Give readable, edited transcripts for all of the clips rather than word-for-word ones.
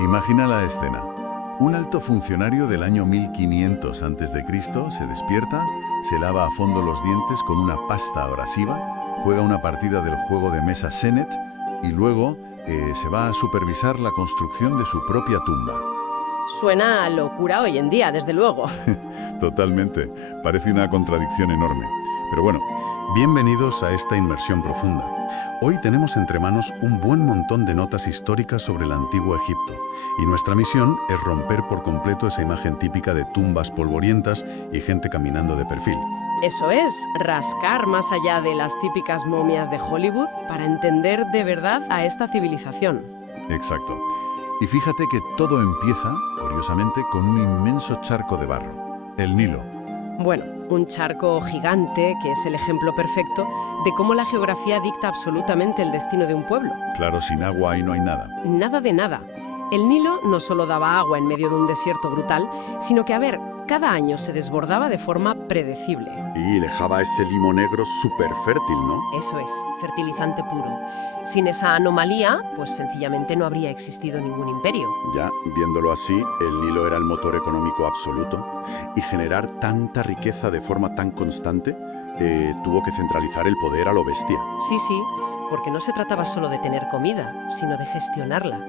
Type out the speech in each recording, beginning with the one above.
Imagina la escena. Un alto funcionario del año 1500 a.C. se despierta, se lava a fondo los dientes con una pasta abrasiva, juega una partida del juego de mesa Senet y luego se va a supervisar la construcción de su propia tumba. Suena a locura hoy en día, desde luego. Totalmente. Parece una contradicción enorme. Pero bueno, Bienvenidos a esta inmersión profunda. Hoy tenemos entre manos un buen montón de notas históricas sobre el antiguo Egipto, y nuestra misión es romper por completo esa imagen típica de tumbas polvorientas y gente caminando de perfil. Eso es, rascar más allá de las típicas momias de Hollywood para entender de verdad a esta civilización. exacto. Y fíjate que todo empieza, curiosamente, con un inmenso charco de barro, el Nilo. Bueno, un charco gigante que es el ejemplo perfecto de cómo la geografía dicta absolutamente el destino de un pueblo. Claro, sin agua ahí no hay nada. Nada de nada. El Nilo no solo daba agua en medio de un desierto brutal, sino que, cada año se desbordaba de forma predecible. Y dejaba ese limo negro súper fértil, ¿no? Eso es, fertilizante puro. Sin esa anomalía, pues sencillamente no habría existido ningún imperio. Ya, viéndolo así, el Nilo era el motor económico absoluto, y generar tanta riqueza de forma tan constante tuvo que centralizar el poder a lo bestia. Sí, porque no se trataba solo de tener comida, sino de gestionarla.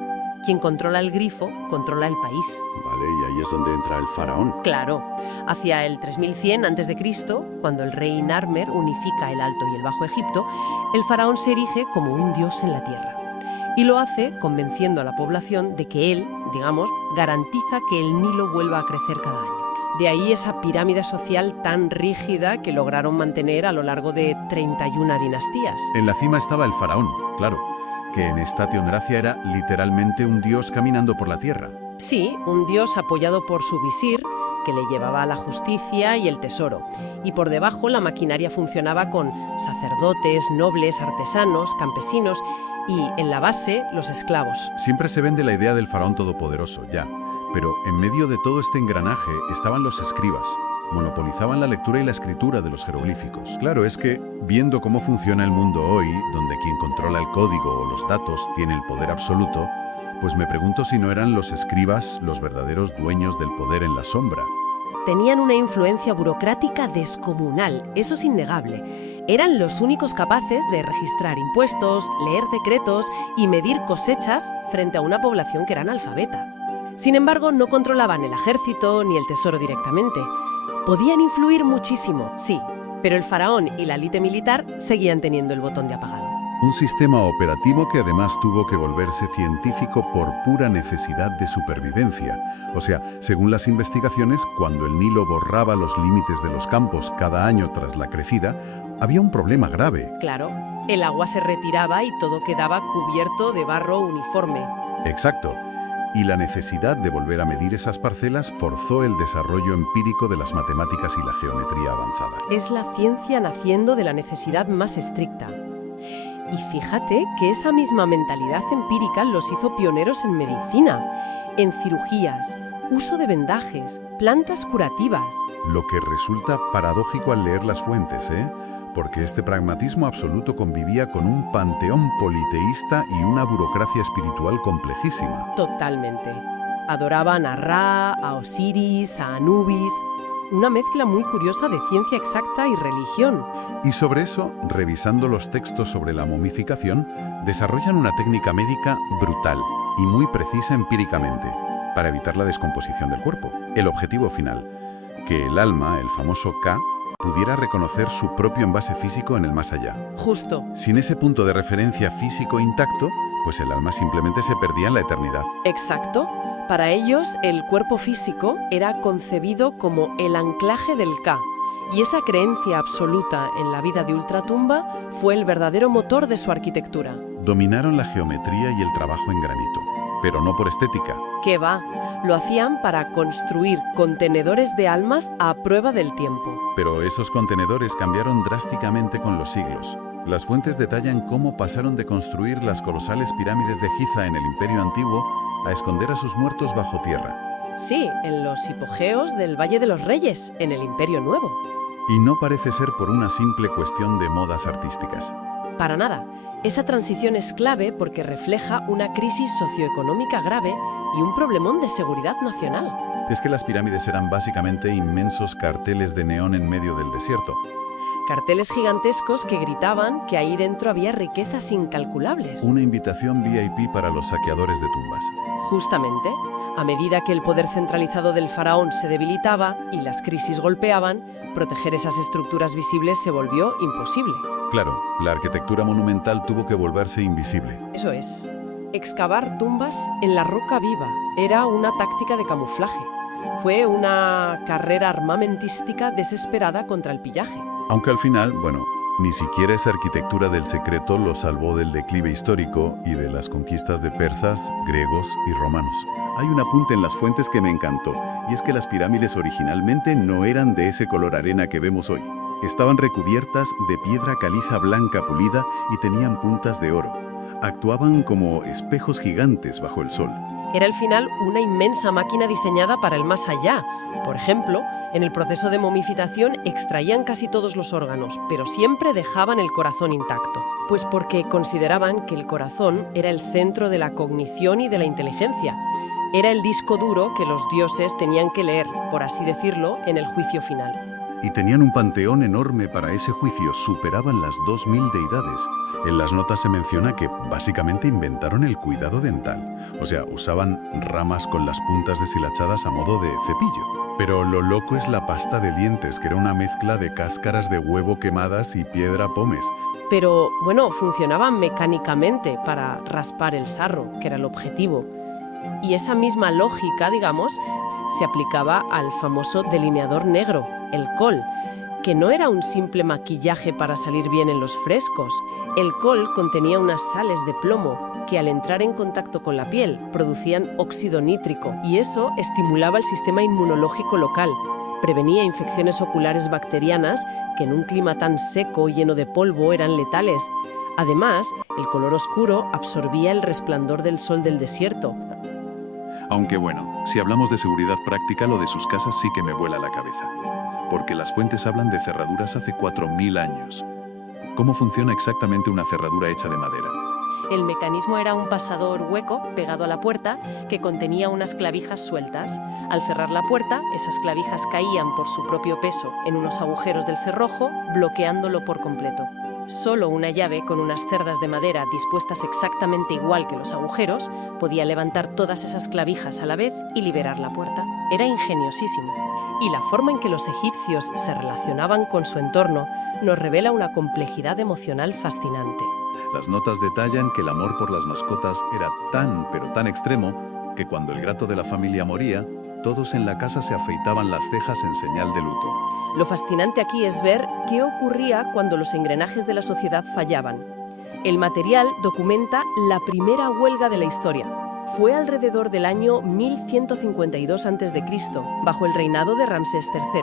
Quien controla el grifo, controla el país. Vale, y ahí es donde entra el faraón. Claro, hacia el 3100 a.C., cuando el rey Narmer unifica el Alto y el Bajo Egipto, el faraón se erige como un dios en la tierra. Y lo hace convenciendo a la población de que él, garantiza que el Nilo vuelva a crecer cada año. De ahí esa pirámide social tan rígida que lograron mantener a lo largo de 31 dinastías. En la cima estaba el faraón, claro, que en esta teocracia era literalmente un dios caminando por la tierra. Sí, un dios apoyado por su visir, que le llevaba la justicia y el tesoro. Y por debajo la maquinaria funcionaba con sacerdotes, nobles, artesanos, campesinos y, en la base, los esclavos. Siempre se vende la idea del faraón todopoderoso, ya. Pero en medio de todo este engranaje estaban los escribas. Monopolizaban la lectura y la escritura de los jeroglíficos. Claro, es que, viendo cómo funciona el mundo hoy, donde quien controla el código o los datos tiene el poder absoluto, pues me pregunto si no eran los escribas los verdaderos dueños del poder en la sombra. Tenían una influencia burocrática descomunal, eso es innegable. Eran los únicos capaces de registrar impuestos, leer decretos y medir cosechas frente a una población que era analfabeta. Sin embargo, no controlaban el ejército ni el tesoro directamente. Podían influir muchísimo, sí, pero el faraón y la élite militar seguían teniendo el botón de apagado. Un sistema operativo que además tuvo que volverse científico por pura necesidad de supervivencia. O sea, según las investigaciones, cuando el Nilo borraba los límites de los campos cada año tras la crecida, había un problema grave. Claro, el agua se retiraba y todo quedaba cubierto de barro uniforme. Exacto. Y la necesidad de volver a medir esas parcelas forzó el desarrollo empírico de las matemáticas y la geometría avanzada. Es la ciencia naciendo de la necesidad más estricta. Y fíjate que esa misma mentalidad empírica los hizo pioneros en medicina, en cirugías, uso de vendajes, plantas curativas. Lo que resulta paradójico al leer las fuentes, porque este pragmatismo absoluto convivía con un panteón politeísta y una burocracia espiritual complejísima. Totalmente. Adoraban a Ra, a Osiris, a Anubis. Una mezcla muy curiosa de ciencia exacta y religión. Y sobre eso, revisando los textos sobre la momificación, desarrollan una técnica médica brutal y muy precisa empíricamente, para evitar la descomposición del cuerpo. El objetivo final, que el alma, el famoso Ka, pudiera reconocer su propio envase físico en el más allá. Justo. Sin ese punto de referencia físico intacto, pues el alma simplemente se perdía en la eternidad. Exacto. Para ellos, el cuerpo físico era concebido como el anclaje del Ka, y esa creencia absoluta en la vida de ultratumba fue el verdadero motor de su arquitectura. Dominaron la geometría y el trabajo en granito, pero no por estética. ¿Qué va? Lo hacían para construir contenedores de almas a prueba del tiempo. Pero esos contenedores cambiaron drásticamente con los siglos. Las fuentes detallan cómo pasaron de construir las colosales pirámides de Giza en el Imperio Antiguo a esconder a sus muertos bajo tierra. Sí, en los hipogeos del Valle de los Reyes, en el Imperio Nuevo. Y no parece ser por una simple cuestión de modas artísticas. Para nada. Esa transición es clave porque refleja una crisis socioeconómica grave y un problemón de seguridad nacional. Es que las pirámides eran básicamente inmensos carteles de neón en medio del desierto. Carteles gigantescos que gritaban que ahí dentro había riquezas incalculables. Una invitación VIP para los saqueadores de tumbas. Justamente, a medida que el poder centralizado del faraón se debilitaba y las crisis golpeaban, proteger esas estructuras visibles se volvió imposible. Claro, la arquitectura monumental tuvo que volverse invisible. Eso es. Excavar tumbas en la roca viva era una táctica de camuflaje. Fue una carrera armamentística desesperada contra el pillaje. Aunque al final, bueno, ni siquiera esa arquitectura del secreto lo salvó del declive histórico y de las conquistas de persas, griegos y romanos. Hay un apunte en las fuentes que me encantó, y es que las pirámides originalmente no eran de ese color arena que vemos hoy. Estaban recubiertas de piedra caliza blanca pulida y tenían puntas de oro. Actuaban como espejos gigantes bajo el sol. Era al final una inmensa máquina diseñada para el más allá. Por ejemplo, en el proceso de momificación extraían casi todos los órganos, pero siempre dejaban el corazón intacto. Pues porque consideraban que el corazón era el centro de la cognición y de la inteligencia. Era el disco duro que los dioses tenían que leer, por así decirlo, en el juicio final. Y tenían un panteón enorme para ese juicio, superaban las 2000 deidades. En las notas se menciona que básicamente inventaron el cuidado dental. O sea, usaban ramas con las puntas deshilachadas a modo de cepillo. Pero lo loco es la pasta de dientes, que era una mezcla de cáscaras de huevo quemadas y piedra pómez. Pero, bueno, funcionaban mecánicamente para raspar el sarro, que era el objetivo. Y esa misma lógica, digamos, se aplicaba al famoso delineador negro, el col, que no era un simple maquillaje para salir bien en los frescos. El col contenía unas sales de plomo que al entrar en contacto con la piel producían óxido nítrico y eso estimulaba el sistema inmunológico local. Prevenía infecciones oculares bacterianas que en un clima tan seco y lleno de polvo eran letales. Además, el color oscuro absorbía el resplandor del sol del desierto. Aunque bueno, si hablamos de seguridad práctica, lo de sus casas sí que me vuela la cabeza. Porque las fuentes hablan de cerraduras hace 4000 años. ¿Cómo funciona exactamente una cerradura hecha de madera? El mecanismo era un pasador hueco pegado a la puerta que contenía unas clavijas sueltas. Al cerrar la puerta, esas clavijas caían por su propio peso en unos agujeros del cerrojo, bloqueándolo por completo. Solo una llave con unas cerdas de madera dispuestas exactamente igual que los agujeros podía levantar todas esas clavijas a la vez y liberar la puerta. Era ingeniosísimo. Y la forma en que los egipcios se relacionaban con su entorno nos revela una complejidad emocional fascinante. Las notas detallan que el amor por las mascotas era tan, pero tan extremo, que cuando el gato de la familia moría, todos en la casa se afeitaban las cejas en señal de luto. Lo fascinante aquí es ver qué ocurría cuando los engranajes de la sociedad fallaban. El material documenta la primera huelga de la historia. Fue alrededor del año 1152 a.C., bajo el reinado de Ramsés III.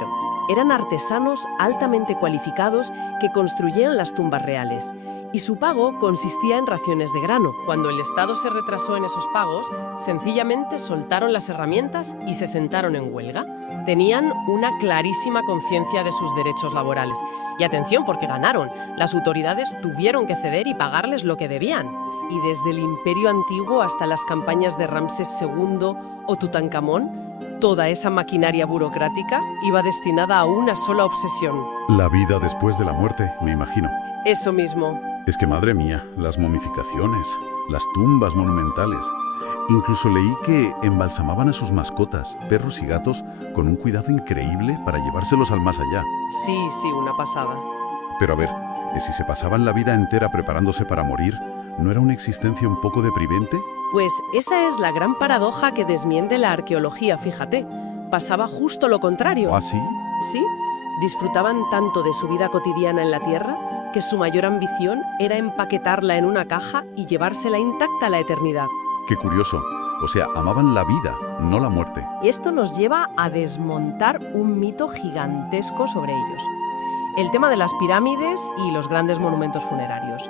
Eran artesanos altamente cualificados que construían las tumbas reales. Y su pago consistía en raciones de grano. Cuando el Estado se retrasó en esos pagos, sencillamente soltaron las herramientas y se sentaron en huelga. Tenían una clarísima conciencia de sus derechos laborales. Y atención, porque ganaron. Las autoridades tuvieron que ceder y pagarles lo que debían. Y desde el Imperio Antiguo hasta las campañas de Ramsés II o Tutankamón, toda esa maquinaria burocrática iba destinada a una sola obsesión. La vida después de la muerte, me imagino. Eso mismo. Es que, madre mía, las momificaciones, las tumbas monumentales. Incluso leí que embalsamaban a sus mascotas, perros y gatos, con un cuidado increíble para llevárselos al más allá. Sí, una pasada. Pero a ver, ¿y si se pasaban la vida entera preparándose para morir? ¿No era una existencia un poco deprimente? Pues esa es la gran paradoja que desmiente la arqueología, fíjate. Pasaba justo lo contrario. ¿Ah, sí? Sí, disfrutaban tanto de su vida cotidiana en la tierra que su mayor ambición era empaquetarla en una caja y llevársela intacta a la eternidad. Qué curioso. O sea, amaban la vida, no la muerte. Y esto nos lleva a desmontar un mito gigantesco sobre ellos. El tema de las pirámides y los grandes monumentos funerarios.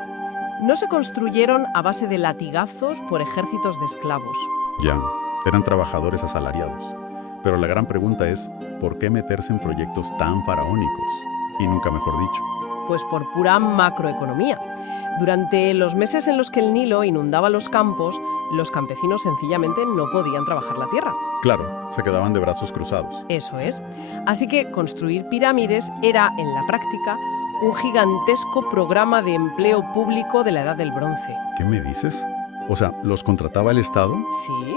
No se construyeron a base de latigazos por ejércitos de esclavos. Ya, eran trabajadores asalariados. Pero la gran pregunta es, ¿por qué meterse en proyectos tan faraónicos? Y nunca mejor dicho. Pues por pura macroeconomía. Durante los meses en los que el Nilo inundaba los campos, los campesinos sencillamente no podían trabajar la tierra. Claro, se quedaban de brazos cruzados. Eso es. Así que construir pirámides era, en la práctica, un gigantesco programa de empleo público de la Edad del Bronce. ¿Qué me dices? O sea, ¿los contrataba el Estado? Sí.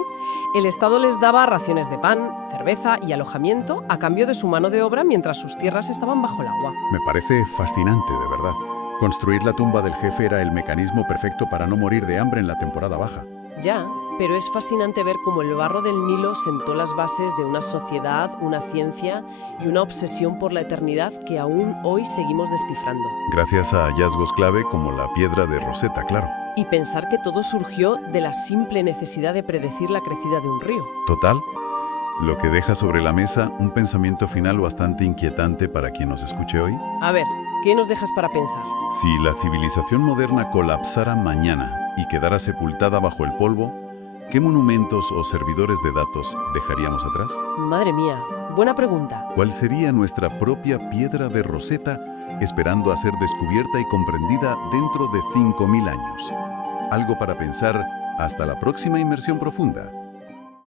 El Estado les daba raciones de pan, cerveza y alojamiento a cambio de su mano de obra mientras sus tierras estaban bajo el agua. Me parece fascinante, de verdad. Construir la tumba del jefe era el mecanismo perfecto para no morir de hambre en la temporada baja. Ya, pero es fascinante ver cómo el barro del Nilo sentó las bases de una sociedad, una ciencia y una obsesión por la eternidad que aún hoy seguimos descifrando. Gracias a hallazgos clave como la piedra de Rosetta, claro. Y pensar que todo surgió de la simple necesidad de predecir la crecida de un río. Total, lo que deja sobre la mesa un pensamiento final bastante inquietante para quien nos escuche hoy. A ver, ¿qué nos dejas para pensar? Si la civilización moderna colapsara mañana y quedara sepultada bajo el polvo, ¿qué monumentos o servidores de datos dejaríamos atrás? Madre mía, buena pregunta. ¿Cuál sería nuestra propia piedra de Rosetta esperando a ser descubierta y comprendida dentro de 5.000 años? Algo para pensar. Hasta la próxima inmersión profunda.